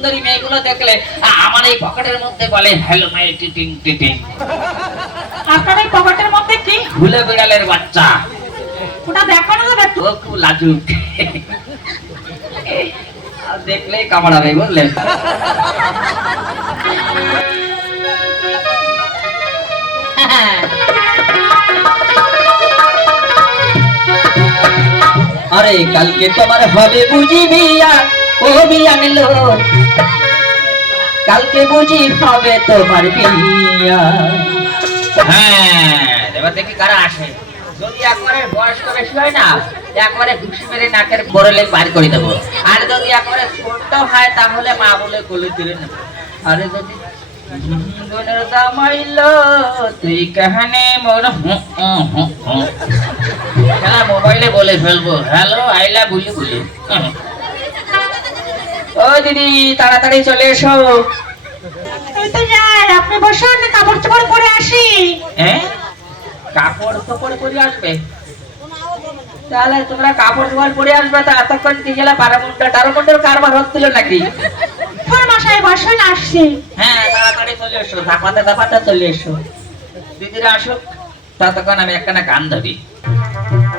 সুন্দরী মেয়েগুলো দেখলে আমার এই পকেটের মধ্যে বলে হ্যালো মাই টিটিং টিটিং। আপনার এই পকেটের মধ্যে কি? ভুলে বিড়ালের বাচ্চা। ওটা দেখানো যাবে একটু? ও খুব লাজুক, আর দেখলেই কামড়াবে বুঝলেন। আরে কালকে তোমার হবে বুঝি বিয়া, ও বিয়া নিল, কালকে বুঝি হবে তোমার বিয়া। হ্যাঁ, এবার দেখি কারা আসে। যদি একবারে বয়স্ক বেশি হয় না, একবারে ঘুষি মেরে নাকের বড়লে বার করে দেবো। আর যদি একবারে ছোট হয় তাহলে মা বলে কোলে তুলে নেবো। আরে যদি তুই কাহানে মোবাইলে বলে ফেলবো হ্যালো আই লাভ ইউ বলে। ও দিদি তাড়াতাড়ি চলে এসো। এই তো যাই, আপনি বসুন, কাপড় চোপড় পরে আসি। হ্যাঁ, কাপড় চোপড় পরে আসবে? তাহলে তোমরা কাপড় চোপড় পরে আসবে, তা এতক্ষণ কি গেলে টারামুন্ডার কারবার হচ্ছিল নাকি? মশাই বসুন, আসছি। হ্যাঁ, তাড়াতাড়ি চলে এসো, ধাপাতে ধাপাতে চলে এসো। দিদিরা আসুক, ততক্ষণ আমি একখানা গান ধরি।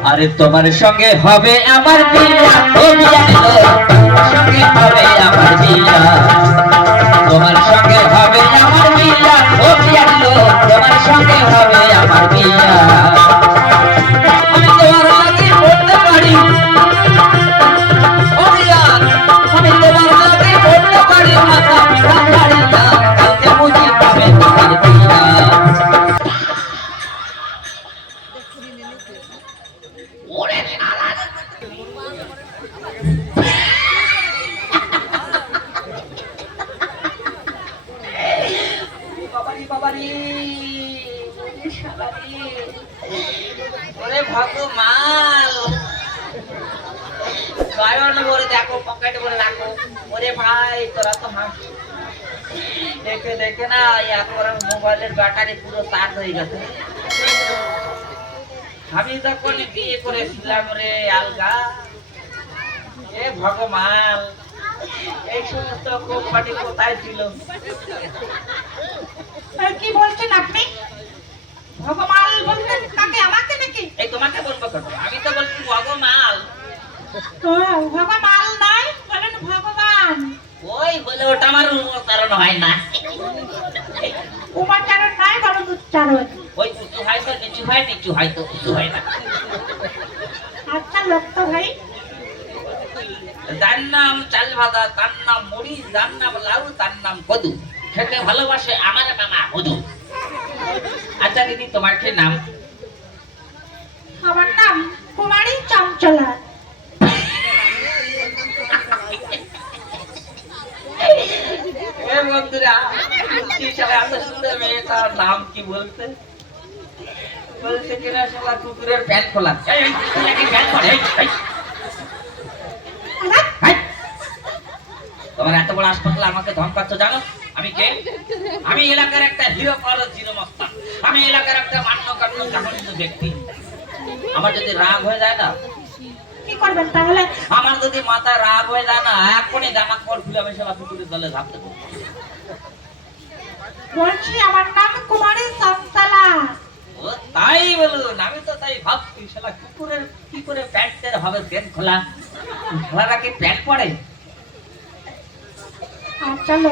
আরে তোমার সঙ্গে হবে আমার বিয়া, ও বিয়া নিল, তোমার সঙ্গে হবে আমার বিয়া, তোমার সঙ্গে হবে আমার বিয়া, ও বিয়া নিল, তোমার সঙ্গে হবে আমার বিয়া। আমি তোমার লাগে বলতে পারি, ও বিয়া, আমি তোমার লাগে বলতে পারি, মাথা পিঠা পারি না, কালকে বুঝি হবে তোমার বিয়া। ওরে শালা, বাবারি বাবারি, ওরে শালা রে, ওরে ভগবান, গায়ন বলে দেখো, পকেটে বলে রাখো। ওরে ভাই তোরা তো হাস, দেখে দেখে না একবার মোবাইলের ব্যাটারি পুরো চার্জ হয়ে গেছে। আমি তখন বিয়ে করেছিলাম রে আলগা, এ ভগবান, এই সমস্ত কোম্পানি কোথায় ছিল? কি বলছেন আপনি? ভগবান বলতেন কাকে, আমাকে নাকি? এই তোমাকে বলবো কেন? আমি তো বলছি ভগমাল। ও ভগবান নয়, বলেন ভগবান। ওই বলে ওটা আমার উচ্চারণ হয় না। উচ্চারণ নয়, বলেন উচ্চারণ। ওই উঁচু হয় তো নিচু হয়, নিচু হয় তো উঁচু হয় না। আচ্ছা লোক তো ভাই, যার নাম চাল ভাজা, তার নাম মুড়ি, যার নাম লাউ, তার নাম কদু, খেতে ভালোবাসে আমার মামা মধু। আচ্ছা দিদি, তোমার কি নাম? আমার নাম কুমারী চঞ্চলা। এ বন্ধুরা, কি শালা এত সুন্দর মেয়েটার নাম কি বলতে? বলছে কিনা শালা কুকুরের প্যান্ট খোলা। এই, তুই নাকি প্যান্ট খোল? এই। হাই! তোমার এত বড় হাসপাতালে আমাকে ধমকাচ্ছ জানো? আমি কে? আমি এলাকার একটা হিরো পারো জিরো মস্তান। আমি এলাকার একটা মান্যগণ্য জাগরিত ব্যক্তি। আমার যদি রাগ হয়ে যায় না, কি করবেন তাহলে? আমার যদি মাথা রাগ হয়ে যায় না, এখনই জামা কাপড় খুলে আমি শালা কুকুরের দলে ঝাঁপ দেবো। বলছি আমার নাম কুমারী চঞ্চলা। ও তাই বলুন, আমি তো তাই ভাবছি শালা কুকুরের কি করে প্যান্টের হবে প্যান্ট খোলা? শালারা কি প্যান্ট পরে? চলো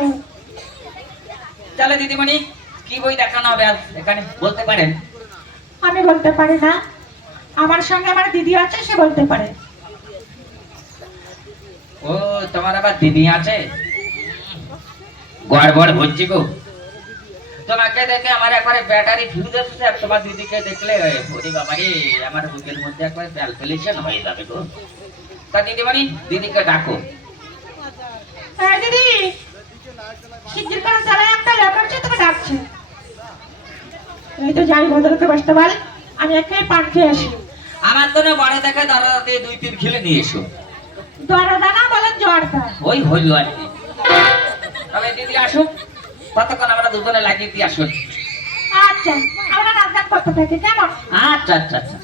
চলে দিদিমণি, কি বই দেখানো হবে আজ এখানে বলতে পারেন? আমি বলতে পারি না, আমার সঙ্গে আমার দিদি আছে, সে বলতে পারে। ও তোমার আবার দিদি আছে? গড়বড় হচ্ছে গো, তোমাকে দেখে আমার একবারে ব্যাটারি ফিউজ হচ্ছে। আর তোমার দিদিকে দেখলে ওরে বাবারে, আমার বুকের মধ্যে একবারে প্যালপিটেশন হয়ে যাবে গো। তা দিদিমণি, দিদিকে ডাকো। দিদি, শিগগির করে চালায়, একটা লোক আছে তোকে ডাকছে। এই তো যাই, ভদ্রলোকে বসতে বল, আমি একাই পান খেয়ে আসি। আমার তো না বড় দেখে দাদা দিয়ে 2-3 খেলে নিয়ে এসো। দরদানা বলেন জর্দা। ওই হইল আর কি। তবে দিদি আসুক, ততক্ষণ আমরা দুজনে লাগিয়ে দিয়ে আসুন। আচ্ছা, আমরা রান্না করতে থাকি কেমন? আচ্ছা আচ্ছা আচ্ছা।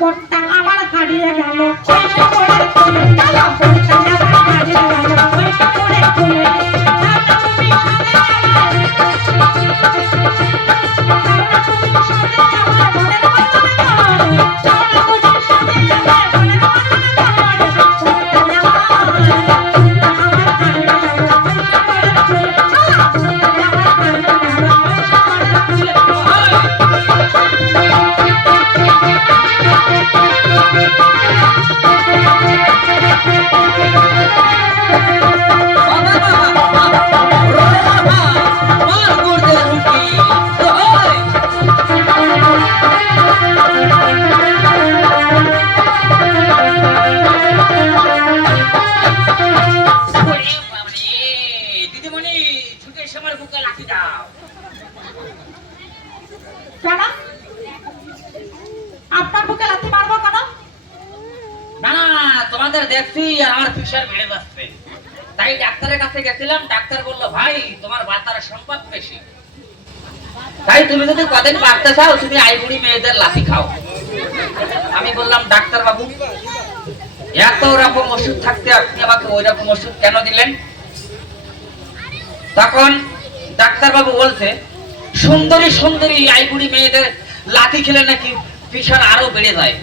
মনটা আমার হারিয়ে গেল ওই শহরের কোলে গেল মনটা আমার হারিয়ে গেল ওই শহরের কোলে ধারা তুমি সাথে আমার ধারা তুমি সাথে আমার মনের মতো ধারা তুমি সাথে আমার মনের মতো দিদিমণি ছুটে এসে আমার বুকে লাথি দাও। কেন আপনার বুকে লাথি মারবো কেন? না না, তোমাদের দেখছি আমার প্রেশার বেড়ে যাচ্ছে, তাই ডাক্তারের কাছে গেছিলাম। ডাক্তার বললো ভাই তোমার বাতার সম্পদ বেশি, তাই তুমি যদি কদিন বাড়তে চাও তুমি আইবুড়ি মেয়েদের লাথি খাও। আমি বললাম ডাক্তার বাবু এত রকম ওষুধ থাকতে আপনি আমাকে ওই রকম ওষুধ কেন দিলেন? তখন ডাক্তার বাবু বলছে সুন্দরী সুন্দরী আইবুড়ি মেয়েদের লাথি খেলে নাকি প্রেশার আরো বেড়ে যায়।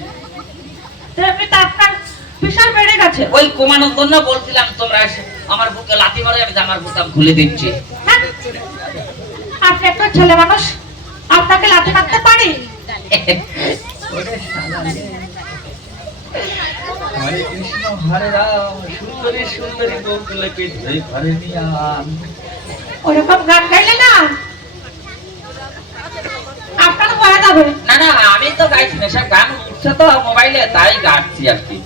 এমনিতে আপনার প্রেশার বেড়ে গেছে। ওই কমানোর জন্য বলছিলাম তোমরা এসে আমার বুকে লাথি মারো, আমি জামার বোতাম খুলে দিচ্ছি। হ্যাঁ? আপনি একটা ছেলে মানুষ, আপনাকে লাথি মারতে পারি? হরে কৃষ্ণ হরে রাম, সুন্দরী সুন্দরী বউগুলোকে ধরে ঘরে নিয়ে আন। ওরকম গান গাইলে না আপনার হয়ে যাবে। না না, আমি তো গাইছি না, সব গান উঠছে তো মোবাইলে, তাই গাচ্ছি আর কি।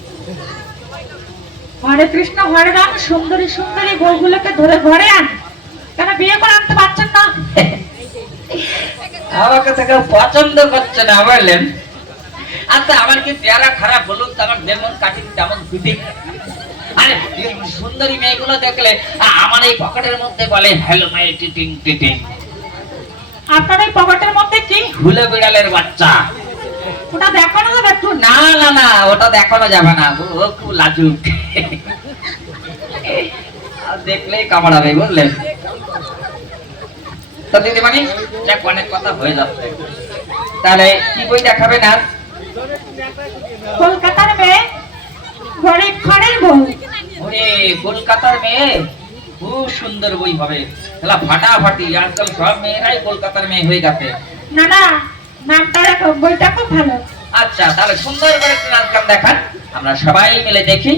হরে কৃষ্ণ হরে রাম, সুন্দরী সুন্দরী বউগুলোকে ধরে ঘরে আন। কেন বিয়ে করে আনতে পারছেন না? আমাকে থেকে পছন্দ করছে না বললেন। আচ্ছা আমার কি চেহারা খারাপ বলুন তো, আমার যেমন কাটিং তেমন ফিটিং। আরে এই সুন্দরী মেয়েগুলো দেখলে আমার এই পকেটের মধ্যে বলে হ্যালো মাই টিটিং টিটিং। আপনার এই পকেটের মধ্যে কি? ভুলে বিড়ালের বাচ্চা। ওটা দেখানো যাবে একটু? না না না, ওটা দেখানো যাবে না, ও খুব লাজুক, আর দেখলেই কামড়াবে বুঝলেন তো। দিদিমণি যাক অনেক কথা হয়ে যাচ্ছে, তাহলে কি বই দেখাবে না? কলকাতার মেয়ে, গরিব ঘরের বউ। ওরে কলকাতার মেয়ে, খুব সুন্দর বই হবে, তাহলে ফাটাফাটি। আজকাল সব মেয়েরাই কলকাতার মেয়ে হয়ে গেছে। না না, নামটা রাখো, বইটা খুব ভালো। আচ্ছা তাহলে সুন্দর করে একটু নাচ গান দেখান, আমরা সবাই মিলে দেখি।